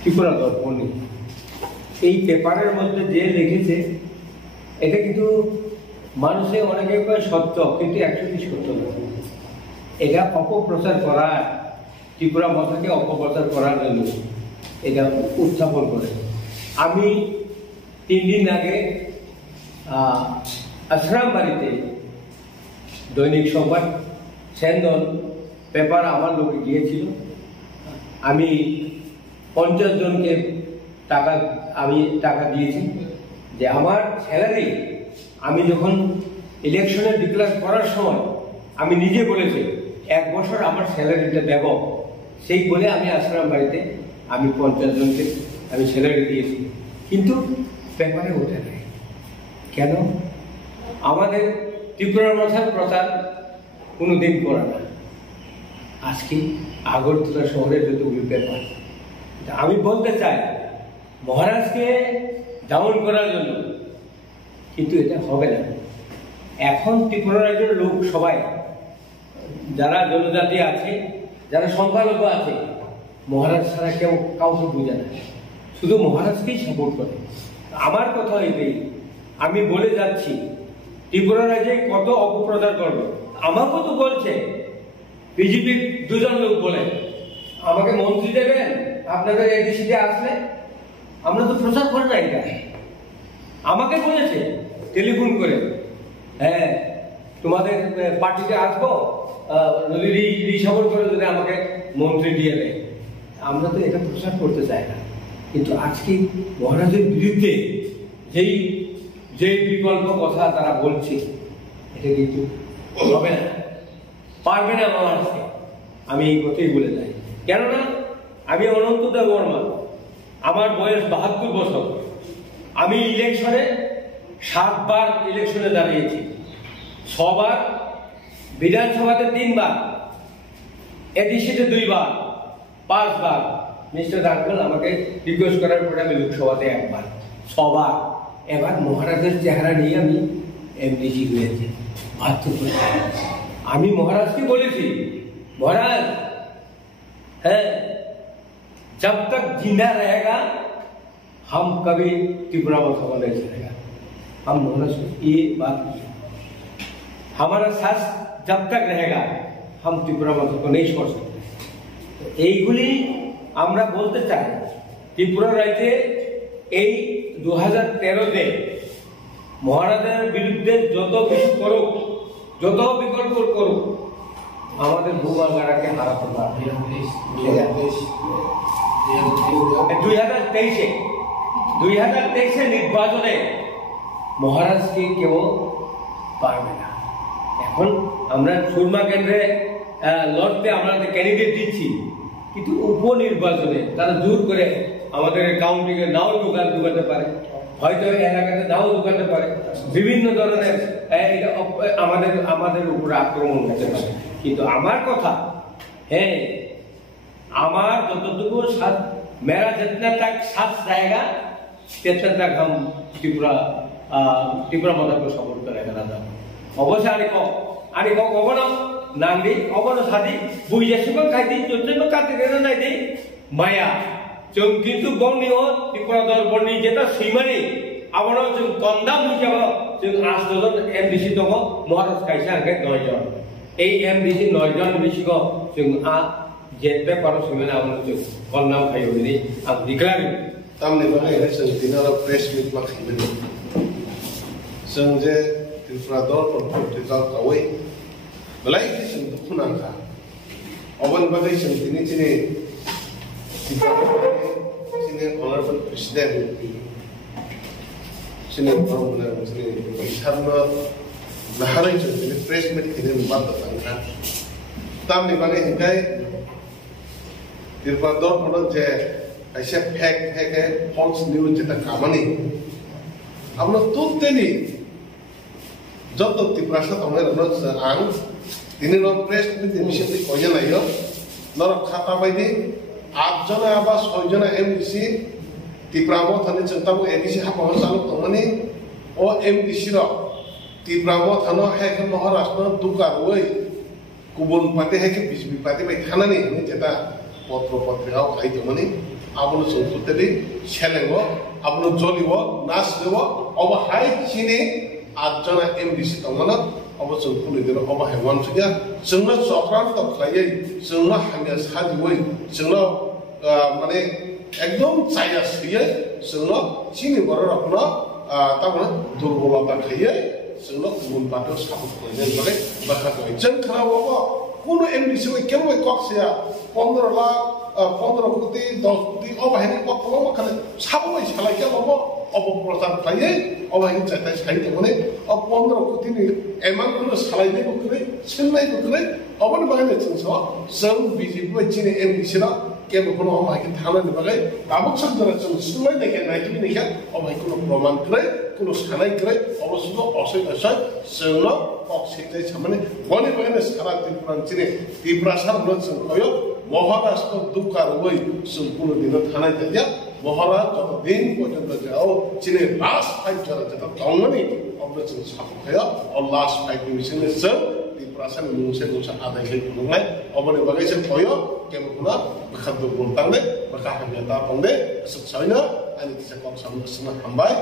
ত্রিপুরা দর্পণী এই পেপারের মধ্যে যে লিখেছে এটা কিন্তু মানুষে অনেকে সত্য, কিন্তু অ্যাকচুয়ালি সত্য নয়। এটা অপপ্রচার করা, ত্রিপুরা ভাষাকে অপপ্রচার করার জন্য এটা উত্থাপন করে। আমি 3 দিন আগে আশ্রাম বাড়িতে দৈনিক সংবাদ সেন্দন পেপার আমার লোকে গিয়েছিল। আমি 50 জনকে টাকা দিয়েছি যে আমার স্যালারি আমি যখন ইলেকশনে ডিক্লেয়ার করার সময় আমি নিজে বলেছি 1 বছর আমার স্যালারিটা দেব, সেই বলে আমি আশ্রাম বাড়িতে আমি 50 জনকে আমি স্যালারি দিয়েছি। কিন্তু পেপারে ওঠে নাই কেন? আমাদের ত্রিপুরার ভাষার প্রচার কোনোদিন করা না। আজকে আগরতলা শহরের যতগুলি পেপার, আমি বলতে চাই মহারাজকে ডাউন করার জন্য, কিন্তু এটা হবে না। এখন ত্রিপুরা রাজ্যের লোক সবাই যারা জনজাতি আছে, যারা সংখ্যালঘু আছে, মহারাজ ছাড়া কেউ কাউকে বুঝে না, শুধু মহারাজকেই সাপোর্ট করে। আমার কথা এটাই, আমি বলে যাচ্ছি ত্রিপুরা রাজ্যে কত অপপ্রচার করবে। আমাকেও তো বলছে বিজেপির 2 জন লোক বলে আমাকে মন্ত্রী দেবেন আপনাদের এডিসিতে আসলে, আমরা তো প্রচার করি না। এটা আমাকে বলেছে টেলিফোন করে, হ্যাঁ তোমাদের পার্টিতে আসবো, যদি রিসাপোর্ট করে যদি আমাকে মন্ত্রী দিয়ে দেয়। আমরা তো এটা প্রচার করতে চাই না। কিন্তু আজকে মহারাজের বিরুদ্ধে যে বিকল্প কথা তারা বলছে, এটা কিন্তু হবে না, পারবে না মহারাজকে। আমি এই কথাই বলে যাই। কেননা আমি অনন্ত দেব বর্মা, আমার বয়স 72 বছর। আমি ইলেকশনে 7 বার ইলেকশনে দাঁড়িয়েছি, 6 বার, বিধানসভাতে 3 বার, এডিসিতে 2 বার, 5 বার। মিস্টার আঙ্কেল আমাকে রিকোয়েস্ট করার পরে আমি লোকসভাতে 1 বার, 6 বার। এবার মহারাজের চেহারা নিয়ে আমি এমডিসি হয়েছি 72 বছর। আমি মহারাজকে বলেছি, মহারাজ হ্যাঁ जब तक जिंदा रहेगा हम कभी त्रिपुरा भाषा को नहीं चलेगा। हम महाराज ये बात की, हमारा साथ जब तक रहेगा हम त्रिपुरा भाषा को नहीं छोड़ सकते। এইগুলি আমরা বলতে চাই। ত্রিপুরা রাজ্যে এই 2013-তে মহারাজের বিরুদ্ধে যত কিছু করুক, যত বিকল্প করুক, আমাদের ভূবাঙ্গারাকে হারাতে পারবে। 2023 নির্বাচনে মহারাজকে কেউ পারবে না। এখন আমরা সুরমা কেন্দ্রে লড়তে আমরা ক্যান্ডিডেট দিচ্ছি, কিন্তু উপনির্বাচনে তারা জোর করে আমাদের কাউন্টিংয়ে নাও ঢুকাতে পারে, হয়তো এলাকাতে নাও ঢুকাতে পারে, বিভিন্ন ধরনের আমাদের উপরে আক্রমণ হতে পারে। কিন্তু আমার কথা, হ্যাঁ আমার যতটুকু मेरा जितना तक साथ रहेगा तितना तक हम त्रिपुरा भाषा को सपोर्ट करेगा दादा। अवश्य आनी को कबनो नांगी कबनो सादी बुझे सुबह खाई जोजन काटे देना नहीं दी माया जों किंतु गौनी हो त्रिपुरा दर्पणी जेटा सीमानी आवनो जों कंदा बुझे बो जों 8 जन एमडीसी दङ महाराज कायसा के 9 जन এই এমডিসি 9 জন বিশিগো जों जेट पारो सुमेना आवनो कलनाम खायो बिनि आं डिक्लेयार तामने बाय जों दिनारा प्रेस मिट मा खायनो जों जे त्रिपुरा दर्पण पत्रिका कावै बलाय जों दुखुनांखा अबन बागै जों दिनि दिनै दिनै अनरेबल प्रेसिडेन्ट जोंनि भारतनि जोंनि सारनो नाहारै जों दिनै प्रेस मिट खायनो बादा थांखा तामने बागै हिंगाय त्रिपुरा दर्पण जे ऐसे फेक है फॉल्स न्यूज जेटा कामानी আমরা তোতেনি যত त्रिपुरा সাথে আমরা আং দিনের প্রেস মিটিং মিশতে কইয়া নাইও নর খাতা বাইদি 8 জন আবা 6 জন এমডিসি त्रिपुरा মো থানে চিন্তাবো এডিসি হাপা চালু তমনি ও এমডিসি র त्रिपुरा মো থানো হেক মহারাষ্ট্র দুকার ওই কুবন পাতে হেক বিজবি পাতে বাই থানানি যেটা patra patrika kai temani abunu sungkuteli selengo abunu joliwo naslewo oba hai chini ajana MDC tongmana oba sungkuli dilo oba hewan suya sungna sokran to klayai sungna hamya sadiwai sungna mane ekdom chaya suya sungna chini boro rakna tamana durbulata khayai sungna kumun pato sabuk klayai bale bakha koi jang khara oba কোনো MDC में क्या वो Kock से 15 लाख 15 कोटी 10 कोटी अब है Kock को वो खाने सब वो इसका क्या वो अब प्रोत्साहन खाइए अब है चाहता है खाइए बोले अब 15 कोटी ने एमान को सलाई नहीं करे सिलाई को करे अब ने बागे चंसो सब बीजेपी में चीने MDC ला क्या वो कोनो हम है कि थाना ने बागे बाबू सब जरा चंसो सिलाई नहीं क्या नहीं भी नहीं क्या अब है कोनो प्रमाण करे कोनो सलाई करे अब सुनो औसे ऐसा सेना অক্সিজেন সামনে বনে বনে সারা ত্রিপুরাঞ্চলে ত্রিপুরাসার নচন কয় মহারাষ্ট্র দুকার ওই সম্পূর্ণ দিন থানায় দিয়া মহারাষ্ট্র দিন পর্যন্ত যাও চীনে লাস্ট ফাইট যারা যেটা কাউনি অবচন সাফায়া আর লাস্ট ফাইট মিশনে সব ত্রিপুরাসার মুসে মুসা আদায় হই নয় অবনে বাগাইছে কয় কেমন খাদ্য বলতালে বাকা হামিয়া তা পন্দে সব ছয়না আনি কিছু কম সামনে হামবাই